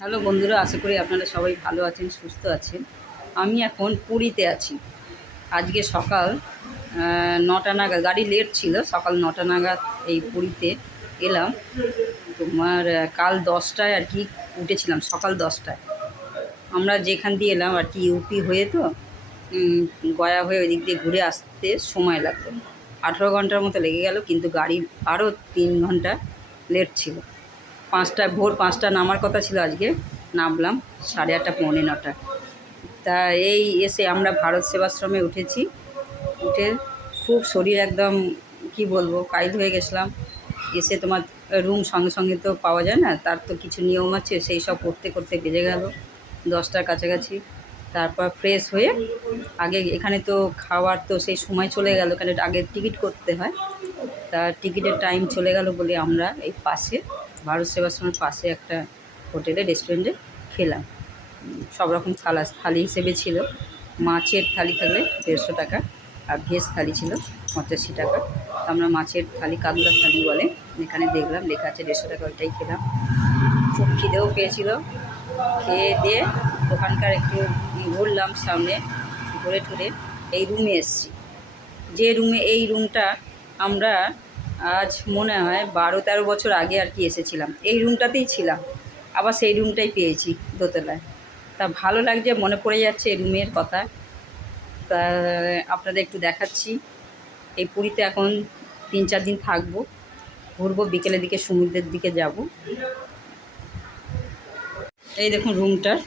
Hello বন্ধুরা, আশা করি আপনারা সবাই ভালো আছেন, সুস্থ আছেন। আমি এখন পুরীতে আছি। আজকে সকাল নটা নাগাদ, গাড়ি লেট ছিল, সকাল নটা নাগাদ এই পুরীতে এলাম। তোমার কাল দশটায় আর কি উঠেছিলাম, সকাল দশটায়। আমরা যেখান দিয়ে এলাম আর কি ইউপি হয়ে তো গয়া হয়ে ওই দিক দিয়ে ঘুরে আসতে সময় লাগল। আঠেরো ঘণ্টার মতো লেগে গেল, কিন্তু গাড়ি আরও তিন ঘণ্টা লেট ছিল। পাঁচটা, ভোর পাঁচটা নামার কথা ছিল আজকে। নামলাম সাড়ে আটটা, পৌনে নটা। তা এই এসে আমরা ভারত সেবাশ্রমে উঠেছি। উঠে খুব শরীর একদম, কি বলব, কাইল হয়ে গেছিলাম। এসে তোমার রুম সঙ্গে সঙ্গে তো পাওয়া যায় না, তার তো কিছু নিয়ম আছে, সেই সব করতে করতে বেজে গেল দশটার কাছাকাছি। তারপর ফ্রেশ হয়ে আগে এখানে তো খাওয়ার তো সেই সময় চলে গেল এখানে আগে টিকিট করতে হয়। তা টিকিটের টাইম চলে গেল বলে আমরা এই পাশে ভারত সেবাশ্রমের পাশে একটা হোটেলে রেস্টুরেন্টে খেলাম। সব রকম থালা, থালি হিসেবে ছিল। মাছের থালি থাকলে দেড়শো টাকা আর ভেজ থালি ছিল পঁচাশি টাকা। আমরা মাছের থালি, কাতলা থালি বলে এখানে দেখলাম, লেখা আছে দেড়শো টাকা, ওইটাই খেলাম। খুব খিদেও পেয়েছিল। খেয়ে দিয়ে ওখানকার একটু ঘুরলাম সামনে, ঘুরে টুরে এই রুমে এসেছি। যে রুমে এই রুমটা আমরা আজ মনে হয় বারো তেরো বছর আগে আর কি এসেছিলাম। এই রুমটাতেই ছিলাম। আবার সেই রুমটাই পেয়েছি দোতলায়। তা ভালো লাগছে, মনে পড়ে যাচ্ছে এই রুমের কথা। তা আপনাদের একটু দেখাচ্ছি। এই পুরীতে এখন তিন চার দিন থাকব। ঘুরবো, বিকেলের দিকে, সমুদ্রের দিকে যাব। এই দেখুন রুমটার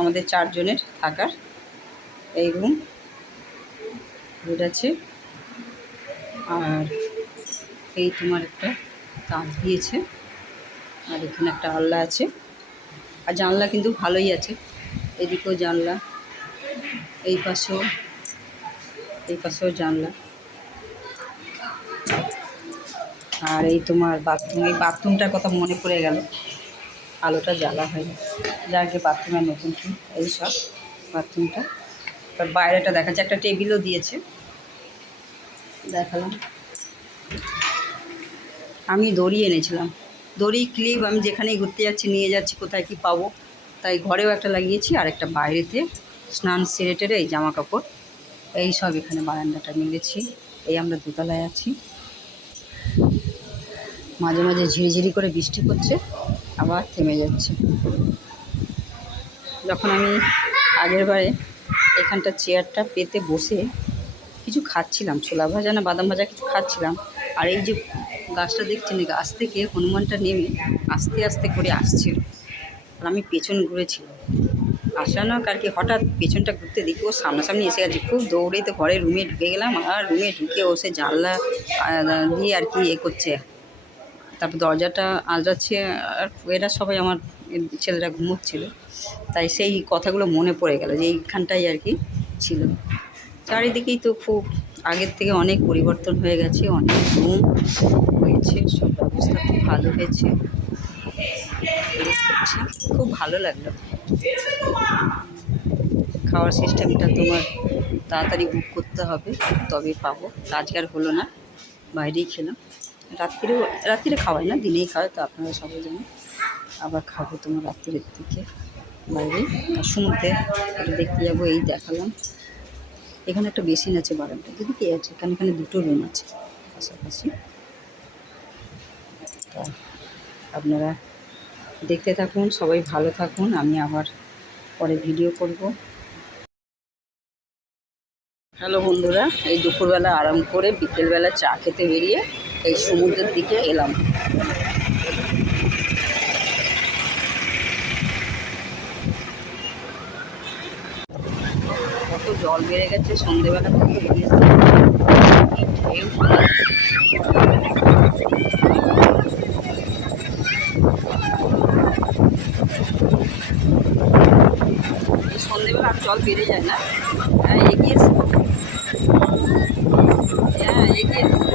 আমাদের চারজনের থাকার এই রুম বেড আছে। আর এই তোমার একটা তাক দিয়েছে। আর এখানে একটা আল্লা আছে। আর জানলা কিন্তু ভালোই আছে। এদিকেও জানলা, এই পাশেও এই পাশেও জানলা। আর এই তোমার বাথরুম এই বাথরুমটার কথা মনে পড়ে গেল। আলোটা জ্বালা হয়নি। যাকে বাথরুমের নতুন কি এই সব বাথরুমটা তার বাইরেটা দেখা যাচ্ছে একটা টেবিলও দিয়েছে। দেখালাম। আমি দড়ি এনেছিলাম। দড়ি, ক্লিপ আমি যেখানেই ঘুরতে যাচ্ছি, নিয়ে যাচ্ছি, কোথায় কি পাবো, তাই ঘরেও একটা লাগিয়েছি, আর একটা বাইরেতে স্নান সেরে টেরে এই জামা কাপড় এই সব এখানে বারান্দাটা মিলেছি, এই আমরা দোতলায় আছি। মাঝে মাঝে ঝিরিঝিরি করে বৃষ্টি পড়ছে, আবার থেমে যাচ্ছে। যখন আমি আগের বারে এখানটা চেয়ারটা পেতে বসে কিছু খাচ্ছিলাম, ছোলা ভাজা না বাদাম ভাজা কিছু খাচ্ছিলাম, আর এই যে গাছটা দেখছেন গাছ থেকে হনুমানটা নেমে আস্তে আস্তে করে আসছিল আর আমি পেছন ঘুরেছিলাম আসানো আর কি, হঠাৎ পেছনটা ঘুরতে দেখি, ও সামনাসামনি এসে গেছে। খুব দৌড়েই তো ঘরে রুমে ঢুকে গেলাম, আর রুমে ঢুকে ও সে জানলা দিয়ে আর কি এ করছে। তারপর দরজাটা আলজাচ্ছে আর এরা সবাই আমার ছেলেরা ঘুমোচ্ছিল। তাই সেই কথাগুলো মনে পড়ে গেল যে এইখানটাই আর কি ছিল। চারিদিকেই তো খুব আগের থেকে অনেক পরিবর্তন হয়ে গেছে, অনেক রুম হয়েছে সব ব্যবস্থা খুব ভালো হয়েছে। খুব ভালো লাগল। খাওয়ার সিস্টেমটা তোমার তাড়াতাড়ি বুক করতে হবে তবে পাবো। আজকে আর হলো না, বাইরেই খেলাম। রাত্রিরেও রাত্রিরে খাওয়াই না, দিনেই খাওয়াই, তো আপনারা সবাই জানেন। আবার খাব তোমার রাত্রির দিকে বাইরে। আর সমুদ্রে দেখতে যাব, এই দেখালাম। এখানে একটা বেসিন আছে বারান্দা যদি কে আছে? এখানে এখানে দুটো রুম আছে, পাশাপাশি। তা আপনারা দেখতে থাকুন, সবাই ভালো থাকুন। আমি আবার পরে ভিডিও করব। হ্যালো বন্ধুরা, এই দুপুরবেলা আরাম করে বিকেলবেলা চা খেতে বেরিয়ে এই সমুদ্রের দিকে এলাম। কত জল বেড়ে গেছে, সন্ধেবেলা থেকে এই সন্ধেবেলা আর জল বেড়ে যায় না। হ্যাঁ হ্যাঁ এগিয়েছে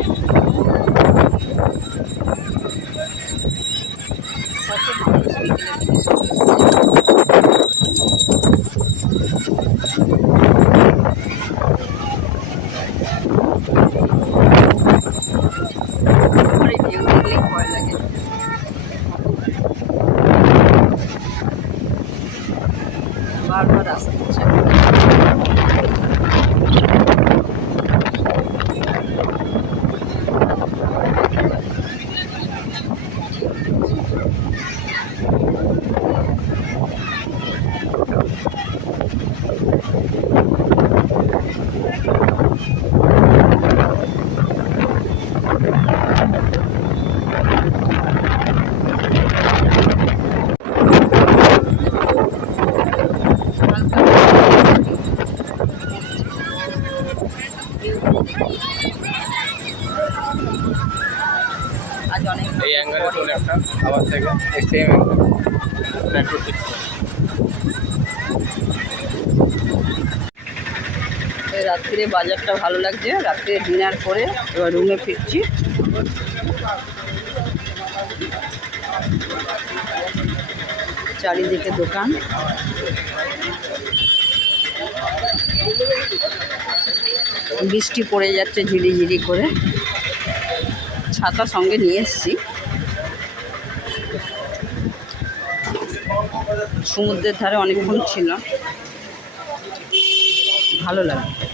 রাস্তা সেম মেট্রো সিক্স এই রাত্রিরে বাজারটা ভালো লাগছে, রাত্রে ডিনার করে এবার রুমে ফিরছি। চারিদিকে দোকান। বৃষ্টি পড়ে যাচ্ছে ঝিরিঝিরি করে। ছাতা সঙ্গে নিয়ে এসেছি। সমুদ্রের ধারে অনেকক্ষণ ছিল। ভালো লাগে